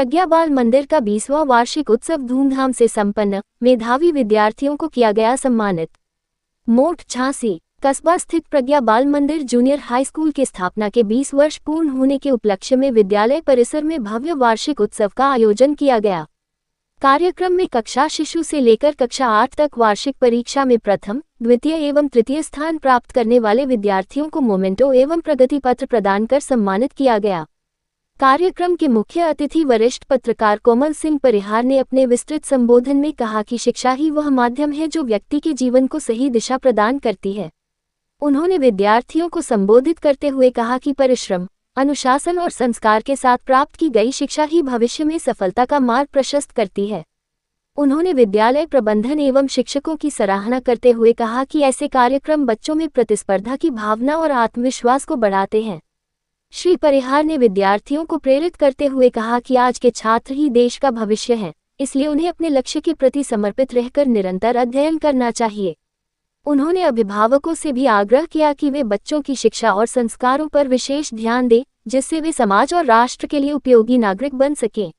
प्रज्ञा बाल मंदिर का 20वां वार्षिक उत्सव धूमधाम से संपन्न। मेधावी विद्यार्थियों को किया गया सम्मानित। मोट झांसी कस्बा स्थित प्रज्ञा बाल मंदिर जूनियर हाई स्कूल की स्थापना के 20 वर्ष पूर्ण होने के उपलक्ष्य में विद्यालय परिसर में भव्य वार्षिक उत्सव का आयोजन किया गया। कार्यक्रम में कक्षा शिशु से लेकर कक्षा 8 तक वार्षिक परीक्षा में प्रथम, द्वितीय एवं तृतीय स्थान प्राप्त करने वाले विद्यार्थियों को मोमेंटो एवं प्रगति पत्र प्रदान कर सम्मानित किया गया। कार्यक्रम के मुख्य अतिथि वरिष्ठ पत्रकार कोमल सिंह परिहार ने अपने विस्तृत संबोधन में कहा कि शिक्षा ही वह माध्यम है जो व्यक्ति के जीवन को सही दिशा प्रदान करती है। उन्होंने विद्यार्थियों को संबोधित करते हुए कहा कि परिश्रम, अनुशासन और संस्कार के साथ प्राप्त की गई शिक्षा ही भविष्य में सफलता का मार्ग प्रशस्त करती है। उन्होंने विद्यालय प्रबंधन एवं शिक्षकों की सराहना करते हुए कहा कि ऐसे कार्यक्रम बच्चों में प्रतिस्पर्धा की भावना और आत्मविश्वास को बढ़ाते हैं। श्री परिहार ने विद्यार्थियों को प्रेरित करते हुए कहा कि आज के छात्र ही देश का भविष्य हैं, इसलिए उन्हें अपने लक्ष्य के प्रति समर्पित रहकर निरंतर अध्ययन करना चाहिए। उन्होंने अभिभावकों से भी आग्रह किया कि वे बच्चों की शिक्षा और संस्कारों पर विशेष ध्यान दें, जिससे वे समाज और राष्ट्र के लिए उपयोगी नागरिक बन सकें।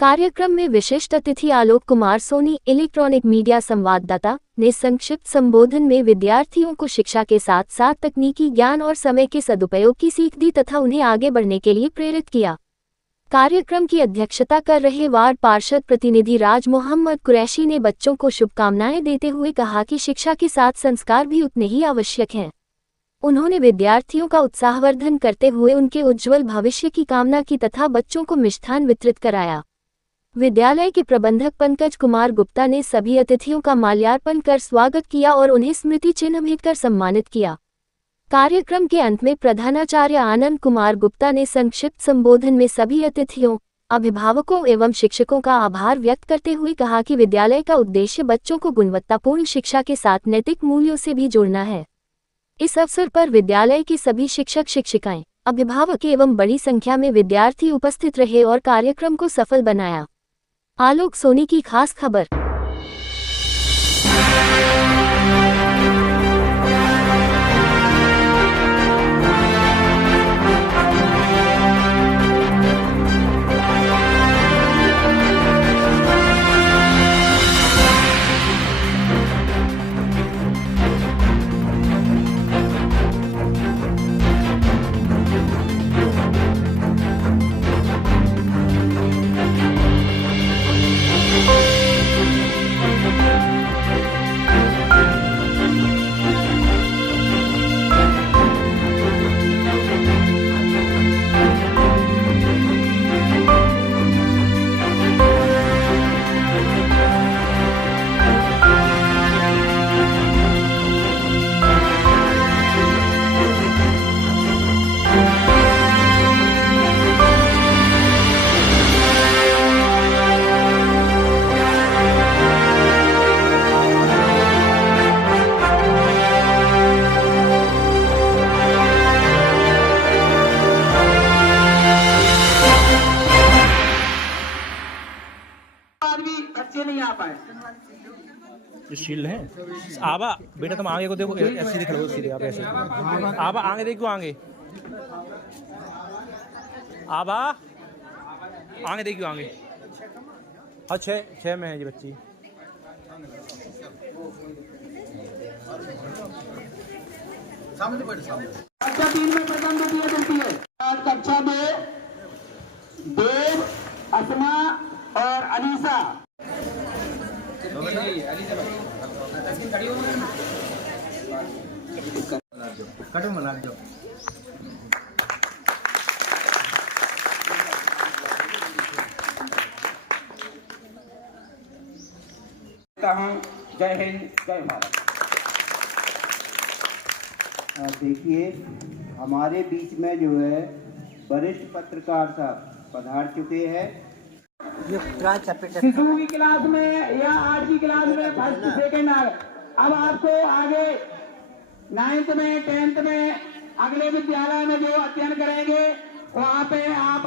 कार्यक्रम में विशिष्ट अतिथि आलोक कुमार सोनी, इलेक्ट्रॉनिक मीडिया संवाददाता, ने संक्षिप्त संबोधन में विद्यार्थियों को शिक्षा के साथ साथ तकनीकी ज्ञान और समय के सदुपयोग की सीख दी तथा उन्हें आगे बढ़ने के लिए प्रेरित किया। कार्यक्रम की अध्यक्षता कर रहे वार्ड पार्षद प्रतिनिधि राज मोहम्मद कुरैशी ने बच्चों को शुभकामनाएं देते हुए कहा कि शिक्षा के साथ संस्कार भी उतने ही आवश्यक हैं। उन्होंने विद्यार्थियों का उत्साहवर्धन करते हुए उनके उज्ज्वल भविष्य की कामना की तथा बच्चों को मिष्ठान वितरित कराया। विद्यालय के प्रबंधक पंकज कुमार गुप्ता ने सभी अतिथियों का माल्यार्पण कर स्वागत किया और उन्हें स्मृति चिन्ह भेंट कर सम्मानित किया। कार्यक्रम के अंत में प्रधानाचार्य आनंद कुमार गुप्ता ने संक्षिप्त संबोधन में सभी अतिथियों, अभिभावकों एवं शिक्षकों का आभार व्यक्त करते हुए कहा कि विद्यालय का उद्देश्य बच्चों को गुणवत्तापूर्ण शिक्षा के साथ नैतिक मूल्यों से भी जोड़ना है। इस अवसर पर विद्यालय के सभी शिक्षक शिक्षिकाएं, अभिभावक एवं बड़ी संख्या में विद्यार्थी उपस्थित रहे और कार्यक्रम को सफल बनाया। आलोक सोनी की खास खबर। शील्ड है। आबा बेटा तुम आगे को देखो, ऐसे दिख रहे हो, सीधे आप ऐसे। आबा आगे देखो, आगे आबा आगे देखियो, आगे। हाँ, 6 में है ये बच्ची। सामने बैठ, सामने। कक्षा 3 में प्रथम द्वितीय तृतीय। कक्षा 2 देव, असमा और अनीसा। कटो मना दो। जय हिंद, जय भारत। देखिए, हमारे बीच में जो है वरिष्ठ पत्रकार साहब पधार चुके हैं। शिशु की क्लास में या 8 की क्लास में फर्स्ट सेकेंड आ गए। अब आपको आगे 9th में 10th में अगले विद्यालय में जो अध्ययन करेंगे वहाँ पे आप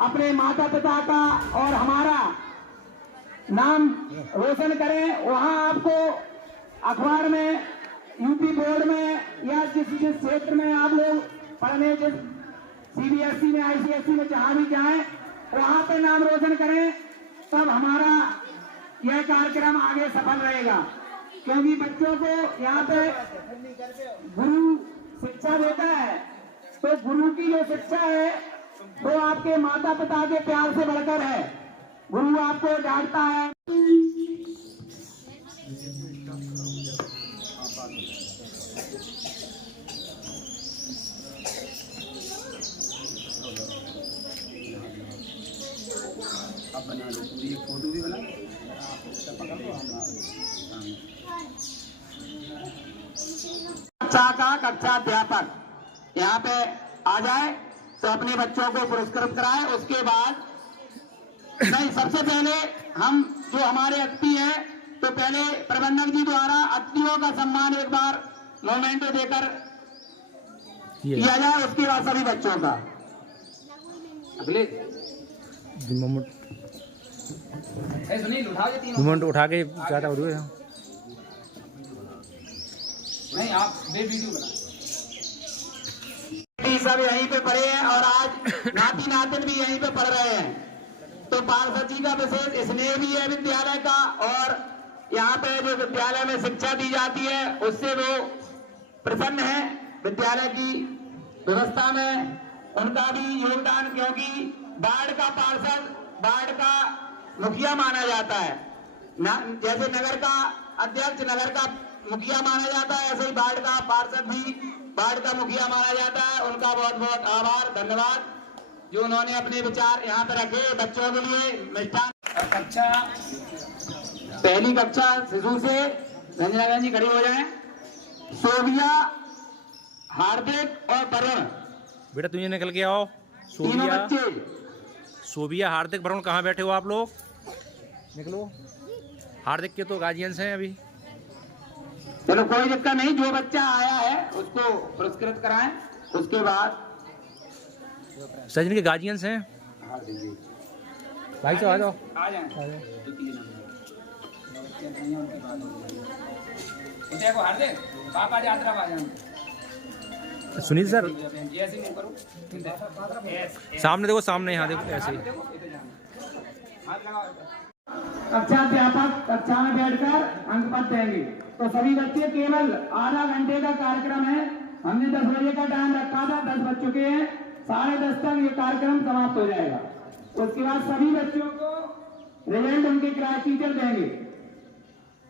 अपने माता पिता का और हमारा नाम रोशन करें। वहाँ आपको अखबार में, यूपी बोर्ड में या जिस क्षेत्र में आप लोग पढ़ने, जिस CBSE में, ICSE में जहाँ भी जाएं, वहां पे नाम रोशन करें, तब हमारा यह कार्यक्रम आगे सफल रहेगा। क्योंकि बच्चों को यहाँ पे गुरु शिक्षा देता है, तो गुरु की जो शिक्षा है वो आपके माता पिता के प्यार से बढ़कर है। गुरु आपको डांटता है। आप बना लो पूरी एक फोटो भी बना कक्षा का कक्षाध्यापक यहाँ पे आ जाए तो अपने बच्चों को पुरस्कृत कराए। उसके बाद नहीं, सबसे पहले हम जो हमारे अतिथि हैं, तो पहले प्रबंधक जी द्वारा अतिथियों का सम्मान एक बार मोमेंटो देकर किया जाए, उसके बाद सभी बच्चों का। अगले मोमेंट उठा के ज्यादा हो रही है। नहीं, आप वीडियो बना। सब यहीं पे पढ़े हैं और आज नाती नातिन भी यहीं पे पढ़ रहे हैं। तो पार्षद जी का विशेष स्नेह भी है विद्यालय का, और यहाँ पे जो विद्यालय में शिक्षा दी जाती है उससे वो प्रसन्न है। विद्यालय की व्यवस्था में उनका भी योगदान, क्योंकि वार्ड का पार्षद वार्ड का मुखिया माना जाता है। जैसे नगर का अध्यक्ष नगर का मुखिया माना जाता है, ऐसे ही वार्ड का पार्षद भी वार्ड का मुखिया माना जाता है। उनका बहुत बहुत आभार, धन्यवाद, जो उन्होंने अपने विचार यहाँ पर रखे बच्चों के लिए। मिष्ठान कक्षा, पहली कक्षा शिशु से रंजना बहन जी खड़ी हो जाए। सोबिया, हार्दिक और वरुण, बेटा तुझे निकल के आओ। तीनों बच्चे। सोबिया, हार्दिक, वरुण कहाँ बैठे हो आप लोग? निकलो। हार्दिक के तो गार्जियंस हैं अभी। चलो कोई दिक्कत नहीं, जो बच्चा आया है उसको पुरस्कृत कराएं। उसके बाद सचिन के गार्जियंस हैं। भाई साहब आ जाओ। आ जाए। हार्दिक पापा यात्रा आ जाए। सुनील सर सामने देखो, सामने यहाँ देखो, ऐसे ही। कक्षाध्यापक कक्षा में बैठकर अंक पत्र देंगे। तो सभी बच्चे, केवल आधा घंटे का कार्यक्रम है। हमने 10 बजे का टाइम रखा था, 10 बज चुके हैं। 10:30 तक ये कार्यक्रम समाप्त हो जाएगा। उसके बाद सभी बच्चों को रिजल्ट उनके क्लास टीचर देंगे।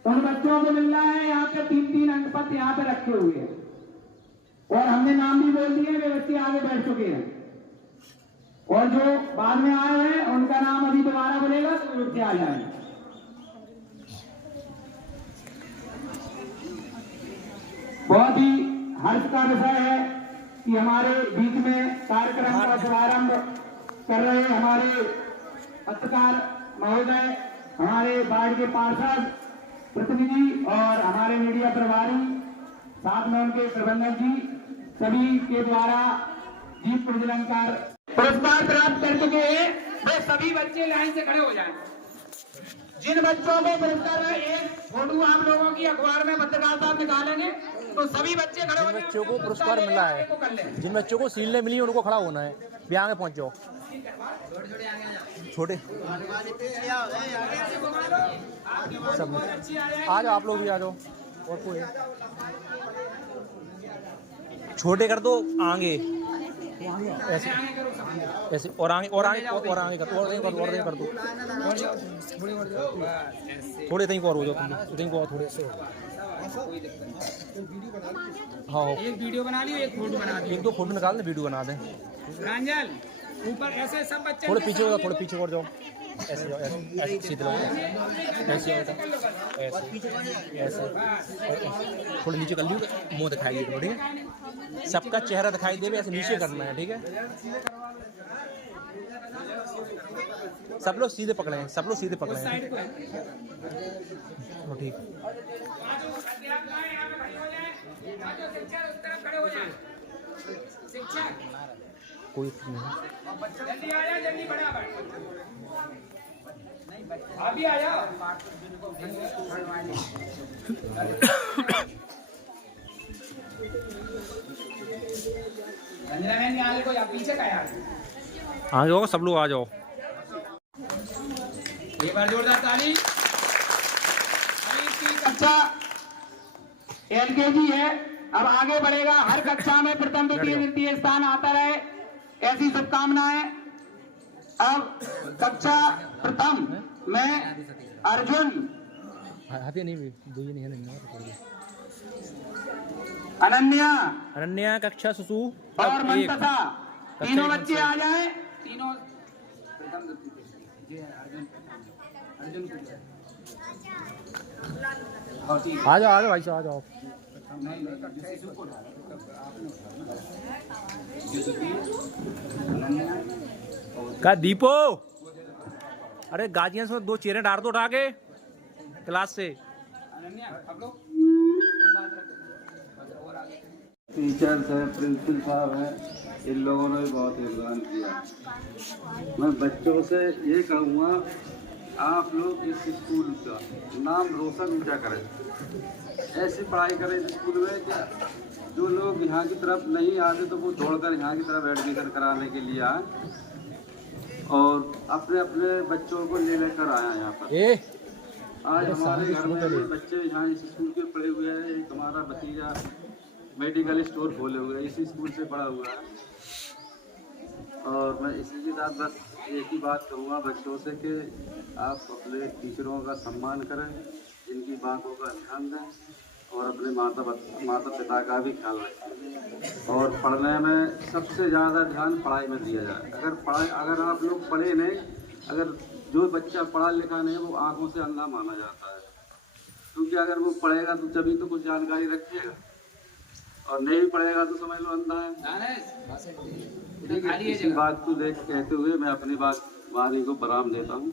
उन बच्चों को मिलना है यहाँ पे 3-3 अंक पत्र यहाँ पे रखे हुए हैं, और हमने नाम भी बोल दिए। वे बच्चे आगे बैठ चुके हैं, और जो बाद में आए हैं उनका नाम अभी दोबारा बोलेगा तो उठ के आ जाएंगे। बहुत ही हर्ष का विषय है कि हमारे बीच में कार्यक्रम का शुभारंभ कर रहे हमारे पत्रकार महोदय, हमारे वार्ड के पार्षद प्रतिनिधि और हमारे मीडिया प्रभारी, साथ में उनके प्रबंधक जी, सभी के द्वारा दीप प्रज्वलन कर पुरस्कार प्राप्त कर चुके हैं। वे सभी बच्चे लाइन से खड़े हो जाएं। जिन बच्चों को पुरस्कार है, एक फोटो आप लोगों की अखबार में पत्रकार साहब निकालेंगे, तो सभी बच्चे खड़े हो जाएं। जिन बच्चों को पुरस्कार मिला है, जिन बच्चों को सीलें मिली उनको खड़ा होना है। भी आगे पहुंच जाओ। छोटे सब आ जाओ, आप लोग भी आ जाओ। और कोई छोटे कर दो आगे, ऐसे ऐसे, और आगे और आगे और आगे कर दो, और कर दो थोड़े तक और हो जाओ। तुम को थोड़े से। हाँ, एक वीडियो बना लियो, एक फोटो बना लियो। 1-2 फोटो निकाल दे, वीडियो बना दे। रंजन ऊपर ऐसे सब बच्चे थोड़े पीछे हो जाओ, थोड़े पीछे और जाओ। ऐसे जाओ, ऐसे सीधे जाओ, ऐसे ऐसे थोड़े नीचे कर लियो, मुंह दिखाई दे, ठीक है? सबका चेहरा दिखाई देवे, ऐसे नीचे करना है, ठीक है? सब लोग सीधे पकड़े हैं, सब लोग सीधे पकड़े हैं। ठीक। कोई जल्दी आ जाओ, जल्दी बड़ा अभी आ जाओ। रंजना बहन आगे को या पीछे का यार आ जाओ, सब लोग आ जाओ। एक बार जोरदार ताली। अभी इसकी कक्षा LKG है, अब आगे बढ़ेगा, हर कक्षा में प्रथम द्वितीय तृतीय स्थान आता रहे, ऐसी शुभकामनाएं। अब कक्षा प्रथम में अर्जुन, अनन्या अनन्या कक्षा सुसु और मंतसा, तीनों बच्चे आ जाएं। तीनों आ जाओ भाई साहब, आ जाओ। का दीपो, अरे गाजियां से 2 चेहरे डाल दो उठा के क्लास से। टीचर्स हैं, प्रिंसिपल साहब हैं, इन लोगों ने भी बहुत योगदान किया। मैं बच्चों से ये कहूँगा, आप लोग इस स्कूल का नाम रोशन ऊंचा करें, ऐसी पढ़ाई करें इस स्कूल में कि जो लोग यहाँ की तरफ नहीं आते तो वो दौड़कर यहाँ की तरफ एडमिशन कराने के लिए आए और अपने अपने बच्चों को ले लेकर आए यहाँ पर। आज हमारे घर में बच्चे यहाँ इस स्कूल के पढ़े हुए हैं। एक हमारा भतीजा मेडिकल स्टोर खोले हुए हैं, इसी स्कूल से पढ़ा हुआ है। और मैं इसी के साथ बस एक ही बात कहूँगा बच्चों से कि आप अपने टीचरों का सम्मान करें, इनकी बातों का ध्यान दें और अपने माता पिता का भी ख्याल रखें। और पढ़ने में सबसे ज़्यादा ध्यान पढ़ाई में दिया जाए। अगर आप लोग पढ़े नहीं, अगर जो बच्चा पढ़ा लिखा नहीं वो आंखों से अंधा माना जाता है, क्योंकि अगर वो पढ़ेगा तो तभी तो कुछ जानकारी रखेगा, और नहीं पढ़ेगा तो समझ लो अंधा है। इसी बात को कहते हुए मैं अपनी वाणी को विराम देता हूँ।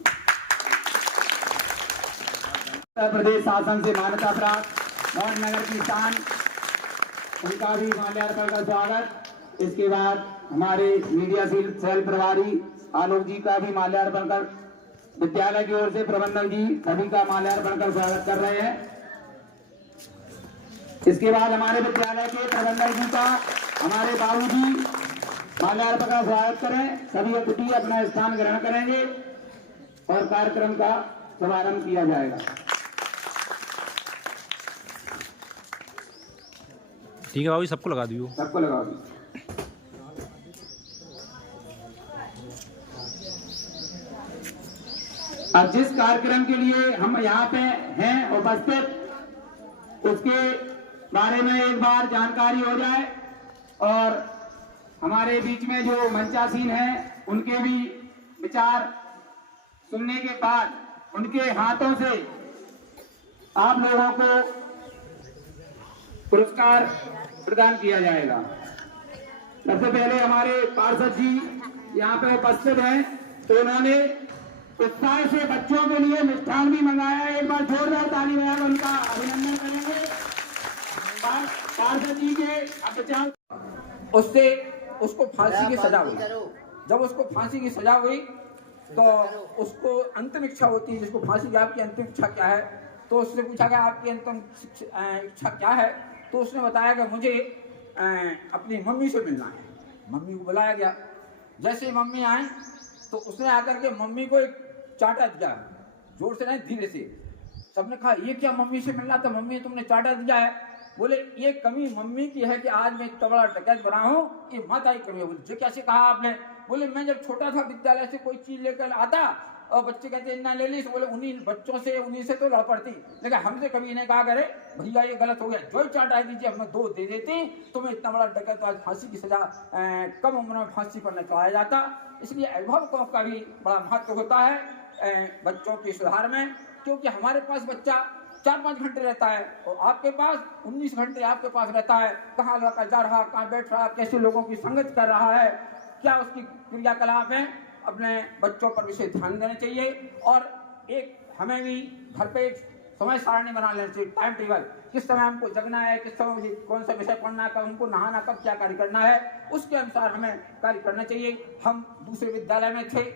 उत्तर प्रदेश शासन से मान्यता प्राप्त मौर्य नगर की शान, उनका भी माल्यार्पण का स्वागत। इसके बाद हमारे मीडिया सेल प्रभारी आलोक जी का भी माल्यार्पण कर, विद्यालय की ओर से प्रबंधक जी सभी का माल्यार्पण कर स्वागत कर रहे हैं। इसके बाद हमारे विद्यालय के प्रबंधक जी का हमारे बाबूजी माल्यार्पण का स्वागत करें। सभी अतिथि अपना स्थान ग्रहण करेंगे और कार्यक्रम का शुभारंभ किया जाएगा। ठीक है बाबू, सबको लगा दियो, सबको लगा दियो। अब जिस कार्यक्रम के लिए हम यहाँ पे हैं उपस्थित, उसके बारे में एक बार जानकारी हो जाए और हमारे बीच में जो मंचासीन हैं उनके भी विचार सुनने के बाद उनके हाथों से आप लोगों को पुरस्कार प्रदान किया जाएगा। सबसे पहले हमारे पार्षद जी यहाँ पे उपस्थित हैं, तो उन्होंने उत्साह से बच्चों के लिए मिष्ठान भी मंगाया। एक बार जोरदार ताली बजाकर उनका अभिनंदन करेंगे। पार्षद जी के विचार, उससे उसको फांसी की सजा हुई। जब उसको फांसी की सजा हुई तो उसको अंतिम इच्छा होती है, जिसको फांसी की आपकी अंतिम इच्छा क्या है, तो उससे पूछा गया आपकी अंतिम इच्छा क्या है, तो उसने बताया कि मुझे अपनी मम्मी से मिलना है। मम्मी को बुलाया गया। जैसे ही मम्मी आई तो उसने आकर के मम्मी को एक चाटा दिया, जोर से नहीं धीरे से। सबने कहा ये क्या मम्मी से मिलना, तो मम्मी तुमने चाटा दिया है। बोले ये कमी मम्मी की है कि आज मैं इतना बड़ा डकैत बना हूँ, ये माता की कमी है। बोले कैसे कहा आपने? बोले मैं जब छोटा था विद्यालय से कोई चीज लेकर आता और बच्चे कहते इतना ले ली, तो बोले उन्हीं बच्चों से उन्हीं से तो लड़ पड़ती, लेकिन हमसे कभी इन्हें कहा करे भैया ये गलत हो गया, जो चाट आई दीजिए, हमें 2 दे देती, तुम्हें इतना बड़ा डकैत तो आज फांसी की सजा कम उम्र में फांसी पर न चढ़ाया जाता। इसलिए अभिभावकों का भी बड़ा महत्व होता है बच्चों के सुधार में, क्योंकि हमारे पास बच्चा 4-5 घंटे रहता है और आपके पास 19 घंटे आपके पास रहता है। कहाँ लड़का जा रहा, कहाँ बैठ रहा, कैसे लोगों की संगत कर रहा है, क्या उसकी क्रियाकलाप है, अपने बच्चों पर विशेष ध्यान देना चाहिए। और एक हमें भी घर पे एक समय सारणी बना लेना चाहिए, टाइम टेबल, किस समय हमको जगना है, किस समय कौन सा विषय पढ़ना है, कब हमको नहाना, कब क्या कार्य करना है, उसके अनुसार हमें कार्य करना चाहिए। हम दूसरे विद्यालय में थे,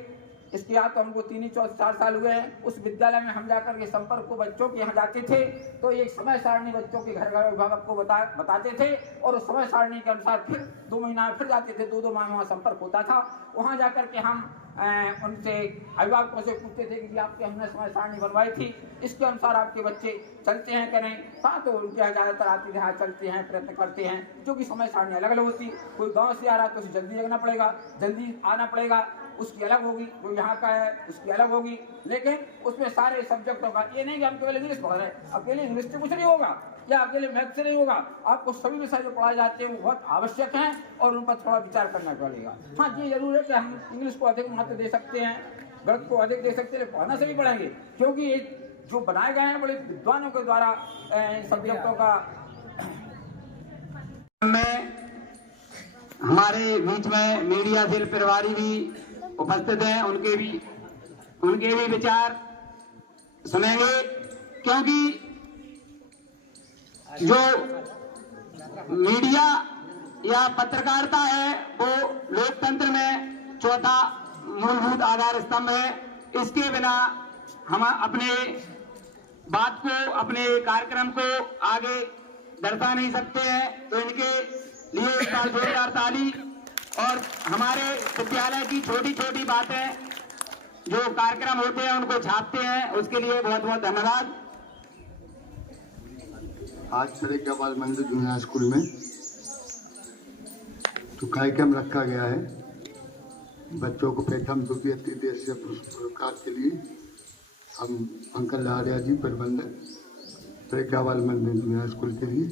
इसके बाद तो हमको 3-4 साल हुए हैं। उस विद्यालय में हम जाकर के संपर्क को बच्चों के यहाँ जाते थे तो एक समय सारणी बच्चों के घर अभिभावक को बताते थे और उस समय सारणी के अनुसार फिर 2 महीना फिर जाते थे, 2-2 माह वहाँ संपर्क होता था। वहाँ जाकर के हम उनसे अभिभावकों से पूछते थे कि आपके हमने समय सारणी बनवाई थी, इसके अनुसार आपके बच्चे चलते हैं कि नहीं। हाँ, तो उनके यहाँ ज़्यादातर आती है, हाँ चलते हैं, प्रयत्न करते हैं, जो कि समय सारणी अलग अलग होती। कोई गांव से आ रहा है तो उसे जल्दी जगना पड़ेगा, जल्दी आना पड़ेगा, उसकी अलग होगी। कोई यहाँ का है उसकी अलग होगी। लेकिन उसमें सारे सब्जेक्टों का ये नहीं कि हम केवल इंग्लिश पढ़ रहे हैं, अकेले इंग्लिश से कुछ नहीं होगा या अकेले मैथ से नहीं होगा। आपको सभी विषय जो पढ़ाए जाते हैं वो बहुत आवश्यक हैं और उन पर थोड़ा विचार करना पड़ेगा। हाँ, ये जरूर है कि हम इंग्लिश को अधिक महत्व दे सकते हैं, गणित को अधिक दे सकते हैं, पढ़ना सभी पढ़ेंगे, क्योंकि ये जो बनाए गए हैं बड़े विद्वानों के द्वारा इन सब्जेक्टों का। में हमारे बीच में मीडिया सेल प्रभारी भी उपस्थित हैं, उनके भी विचार सुनेंगे, क्योंकि जो मीडिया या पत्रकारिता है वो लोकतंत्र में चौथा मूलभूत आधार स्तंभ है। इसके बिना हम अपने बात को, अपने कार्यक्रम को आगे दर्शा नहीं सकते हैं। तो इनके लिए एक बार जोरदार ताली। और हमारे विद्यालय की छोटी छोटी बातें जो कार्यक्रम होते हैं उनको छापते हैं, उसके लिए बहुत बहुत धन्यवाद। आज सरेगा बाल मंदिर जूनियर स्कूल में तो कार्यक्रम रखा गया है बच्चों को प्रथम द्वितीय तृतीय से पुरस्कार के लिए। हम अंकल लहरिया जी प्रबंधक सरेगा बाल मंदिर जूनियर स्कूल के लिए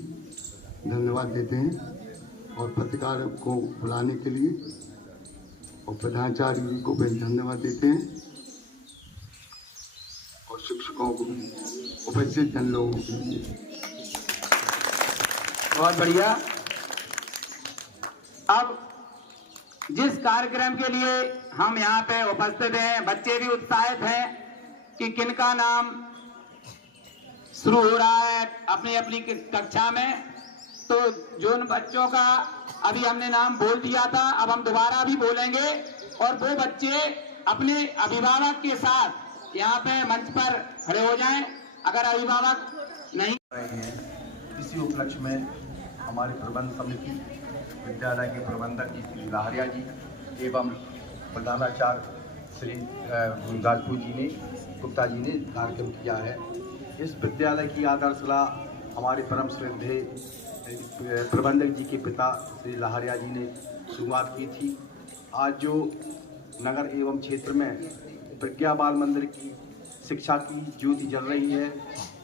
धन्यवाद देते हैं और पत्रकार को बुलाने के लिए और प्रधानाचार्य जी को भी धन्यवाद देते हैं और शिक्षकों को भी, उपस्थित जन लोगों के लिए बहुत बढ़िया। अब जिस कार्यक्रम के लिए हम यहाँ पे उपस्थित हैं, बच्चे भी उत्साहित हैं कि किनका नाम शुरू हो रहा है अपनी अपनी कक्षा में। तो जो उन बच्चों का अभी हमने नाम बोल दिया था, अब हम दोबारा भी बोलेंगे और वो बच्चे अपने अभिभावक के साथ यहाँ पे मंच पर खड़े हो जाएं। अगर अभिभावक नहीं इसी उपलक्ष्य में हमारी प्रबंध समिति विद्यालय के प्रबंधक जी श्री लहरिया जी एवं प्रधानाचार्य श्री राजपूत जी ने, गुप्ता जी ने कार्यक्रम किया है। इस विद्यालय की आधारशिला हमारे परम श्रद्धेय प्रबंधक जी के पिता श्री लहरिया जी ने शुरुआत की थी। आज जो नगर एवं क्षेत्र में प्रज्ञा बाल मंदिर की शिक्षा की ज्योति जल रही है,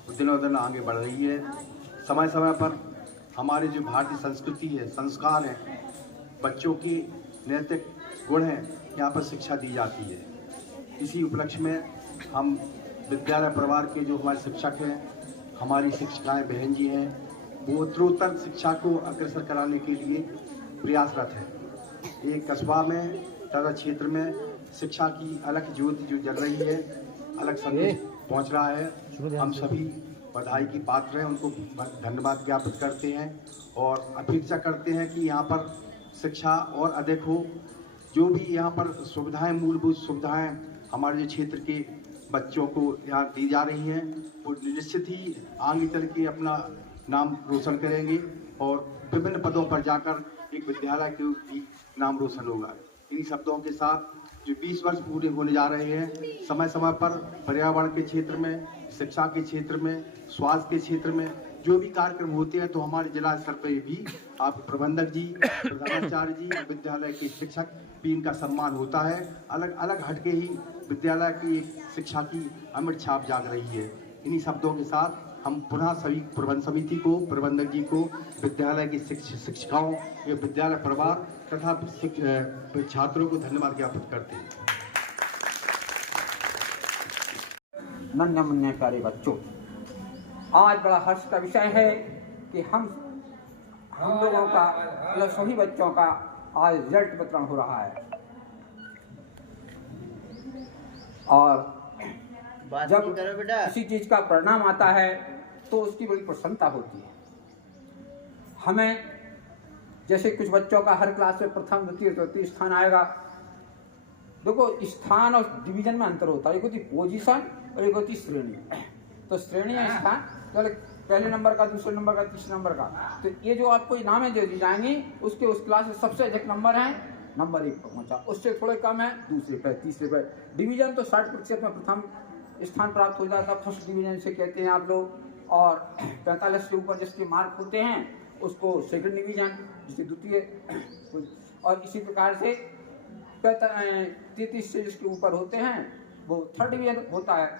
दिनों दिन आगे बढ़ रही है। समय समय पर हमारे जो भारतीय संस्कृति है, संस्कार हैं, बच्चों के नैतिक गुण हैं, यहाँ पर शिक्षा दी जाती है। इसी उपलक्ष्य में हम विद्यालय परिवार के जो हमारे शिक्षक हैं, हमारी शिक्षिकाएं बहन जी हैं, वो उत्तरोत्तर शिक्षा को अग्रसर कराने के लिए प्रयासरत है। एक कस्बा में तथा क्षेत्र में शिक्षा की अलग ज्योति जो जल रही है, अलग संदेश पहुँच रहा है। हम सभी बधाई की पात्र हैं, उनको धन्यवाद ज्ञापित करते हैं और अपेक्षा करते हैं कि यहाँ पर शिक्षा और अधिक हो। जो भी यहाँ पर सुविधाएं, मूलभूत सुविधाएं हमारे जो क्षेत्र के बच्चों को यहाँ दी जा रही हैं, वो निश्चित ही आगे चल के अपना नाम रोशन करेंगे और विभिन्न पदों पर जाकर एक विद्यालय के भी नाम रोशन होगा। इन्हीं शब्दों के साथ जो 20 वर्ष पूरे होने जा रहे हैं, समय समय पर पर्यावरण के क्षेत्र में, शिक्षा के क्षेत्र में, स्वास्थ्य के क्षेत्र में जो भी कार्यक्रम होते हैं, तो हमारे जिला स्तर पर भी आप प्रबंधक जी, प्रधानाचार्य जी, विद्यालय के शिक्षक भी इनका सम्मान होता है। अलग अलग हटके ही विद्यालय की शिक्षा की अमिट छाप जाग रही है। इन्हीं शब्दों के साथ हम पुनः सभी प्रबंध समिति को, प्रबंधक जी को, विद्यालय की शिक्षिकाओं, विद्यालय परिवार तथा छात्रों को धन्यवाद ज्ञापित करते हैं। नन्हे मुन्ने प्यारे बच्चों, आज बड़ा हर्ष का विषय है कि हम लोगों का, मतलब सभी बच्चों का आज रिजल्ट वितरण हो रहा है। और जब किसी चीज का परिणाम आता है तो उसकी बड़ी प्रसन्नता होती है। हमें जैसे कुछ बच्चों का हर क्लास में प्रथम, द्वितीय, तृतीय स्थान आएगा। देखो, स्थान और डिवीजन में अंतर होता है। एक होती पोजीशन और एक होती श्रेणी। तो श्रेणी है स्थान, तो पहले नंबर का, दूसरे नंबर का, तीसरे नंबर का। तो ये जो आपको इनाम है जो दी जाएंगी, उसके उस क्लास में सबसे अधिक नंबर हैं नंबर 1 पर पहुंचा, उससे थोड़े कम है दूसरे पे, तीसरे पे। डिवीजन तो 60% में प्रथम स्थान प्राप्त हो जाता, फर्स्ट डिवीजन से कहते हैं आप लोग, और 45 से ऊपर जिसके मार्क होते हैं उसको सेकंड डिवीजन, जिसके द्वितीय, और इसी प्रकार से 33 से जिसके ऊपर होते हैं वो थर्ड डिवीजन होता है,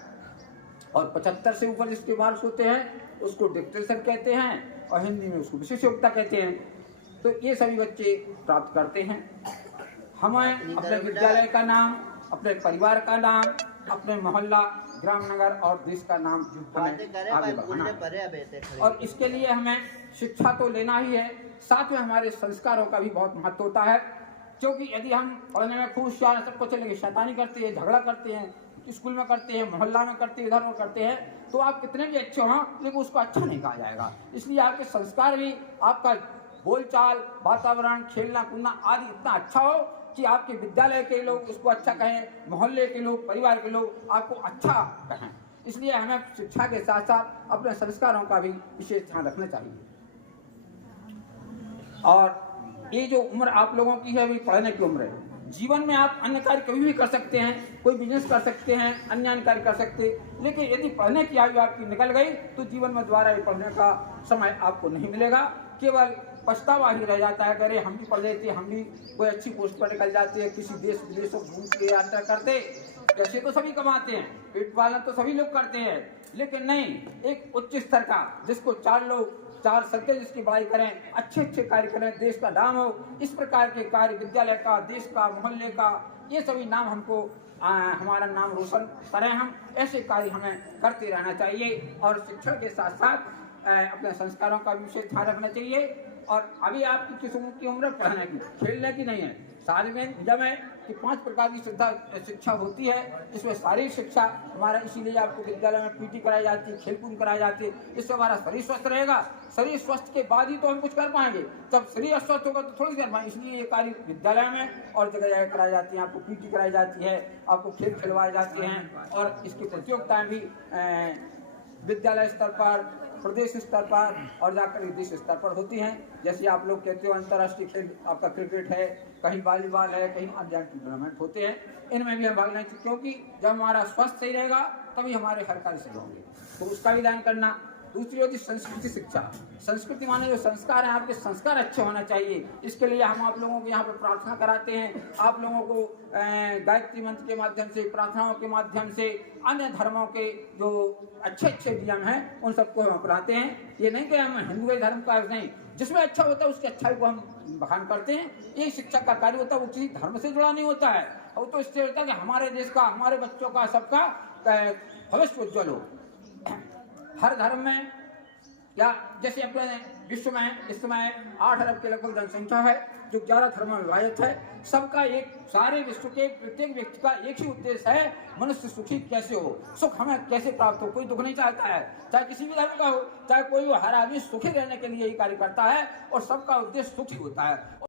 और 75 से ऊपर जिसके मार्क्स होते हैं उसको डिक्टेशन कहते हैं, और हिंदी में उसको विशेष योग्यता कहते हैं। तो ये सभी बच्चे प्राप्त करते हैं। हमें अपने विद्यालय का नाम, अपने परिवार का नाम, अपने मोहल्ला, ग्राम, नगर और देश का नाम हमें आगे बढ़ाना है। और इसके लिए हमें शिक्षा तो लेना ही है, साथ में हमारे संस्कारों का भी बहुत महत्व होता है। क्योंकि यदि हम पढ़ने में खूब होशियार सब कुछ लेके शैतानी करते हैं, झगड़ा करते हैं, स्कूल में करते हैं, मोहल्ला में करते हैं, इधर उधर करते हैं, तो आप कितने भी अच्छे हों लेकिन उसको अच्छा नहीं कहा जाएगा। इसलिए आपके संस्कार भी, आपका बोलचाल, वातावरण, खेलना कूदना आदि इतना अच्छा हो कि आपके विद्यालय के लोग उसको अच्छा कहें, मोहल्ले के लोग, परिवार के लोग आपको अच्छा कहें। इसलिए हमें शिक्षा के साथ साथ अपने संस्कारों का भी विशेष ध्यान रखना चाहिए। और ये जो उम्र आप लोगों की है, अभी पढ़ने की उम्र है। जीवन में आप अन्य कार्य कभी भी कर सकते हैं, कोई बिजनेस कर सकते हैं, अन्य कार्य कर सकते हैं, लेकिन यदि पढ़ने की आयु आपकी निकल गई तो जीवन में दोबारा ये पढ़ने का समय आपको नहीं मिलेगा। केवल पछतावा ही रह जाता है, अरे हम भी पढ़ लेते, हम भी कोई अच्छी पोस्ट पर निकल जाते हैं, किसी देश विदेशों घूम के यात्रा करते। पैसे तो सभी कमाते हैं, पेट पालन तो सभी लोग करते हैं, लेकिन नहीं, एक उच्च स्तर का जिसको 4 लोग 4 सदस्य जिसकी बड़ाई करें, अच्छे अच्छे कार्य करें, देश का नाम हो, इस प्रकार के कार्य विद्यालय का, देश का, मोहल्ले का, ये सभी नाम हमको हमारा नाम रोशन करें। हम ऐसे कार्य हमें करते रहना चाहिए और शिक्षण के साथ साथ अपने संस्कारों का भी विशेष ध्यान रखना चाहिए। और अभी आपकी किस उम्र की उम्र पढ़ने की, खेलने की नहीं है। शारीरिक नियम है कि 5 प्रकार की शिक्षा होती है, इसमें शारीरिक शिक्षा हमारा, इसीलिए आपको विद्यालय में पीटी कराई जाती है, खेलकूद कराई जाती है, इससे हमारा शरीर स्वस्थ रहेगा। शरीर स्वस्थ के बाद ही तो हम कुछ कर पाएंगे, जब शरीर अस्वस्थ होगा तो थोड़ी कर पाएंगे। इसलिए ये कार्य विद्यालय में और जगह जगह कराई जाती है, आपको पीटी कराई जाती है, आपको खेल खिलवाए जाते हैं, और इसकी प्रतियोगिताएं भी विद्यालय स्तर पर, प्रदेश स्तर पर और जाकर देश स्तर पर होती हैं। जैसे आप लोग कहते हो अंतर्राष्ट्रीय खेल आपका क्रिकेट है, कहीं वॉलीबॉल है, कहीं अन्य टूर्नामेंट होते हैं, इनमें भी हम भाग लेना चाहिए। क्योंकि जब हमारा स्वास्थ्य सही रहेगा तभी हमारे हर कार्य सही होंगे, तो उसका भी ध्यान करना। दूसरी होती संस्कृति शिक्षा। संस्कृति माने जो संस्कार हैं, आपके संस्कार अच्छे होना चाहिए। इसके लिए हम आप लोगों को यहाँ पर प्रार्थना कराते हैं, आप लोगों को गायत्री मंत्र के माध्यम से, प्रार्थनाओं के माध्यम से, अन्य धर्मों के जो अच्छे अच्छे नियम हैं उन सबको हम अपनाते हैं। ये नहीं कि हम हिंदू धर्म का नहीं, जिसमें अच्छा होता है उसकी अच्छाई को हम बखान करते हैं। ये शिक्षा का कार्य होता है, वो किसी धर्म से जुड़ा नहीं होता है, वो तो इससे होता है कि हमारे देश का, हमारे बच्चों का, सबका भविष्य उज्ज्वल हो। हर धर्म में, या जैसे अपने विश्व में इस समय 8 अरब के लगभग जनसंख्या है, जो 11 धर्मों में विभाजित है। सबका एक, सारे विश्व के प्रत्येक व्यक्ति का एक ही उद्देश्य है, मनुष्य सुखी कैसे हो, सुख हमें कैसे प्राप्त हो। कोई दुख नहीं चाहता है, चाहे किसी भी धर्म का हो, चाहे कोई हो, हर आदमी सुखी रहने के लिए ही कार्य करता है और सबका उद्देश्य सुखी होता है।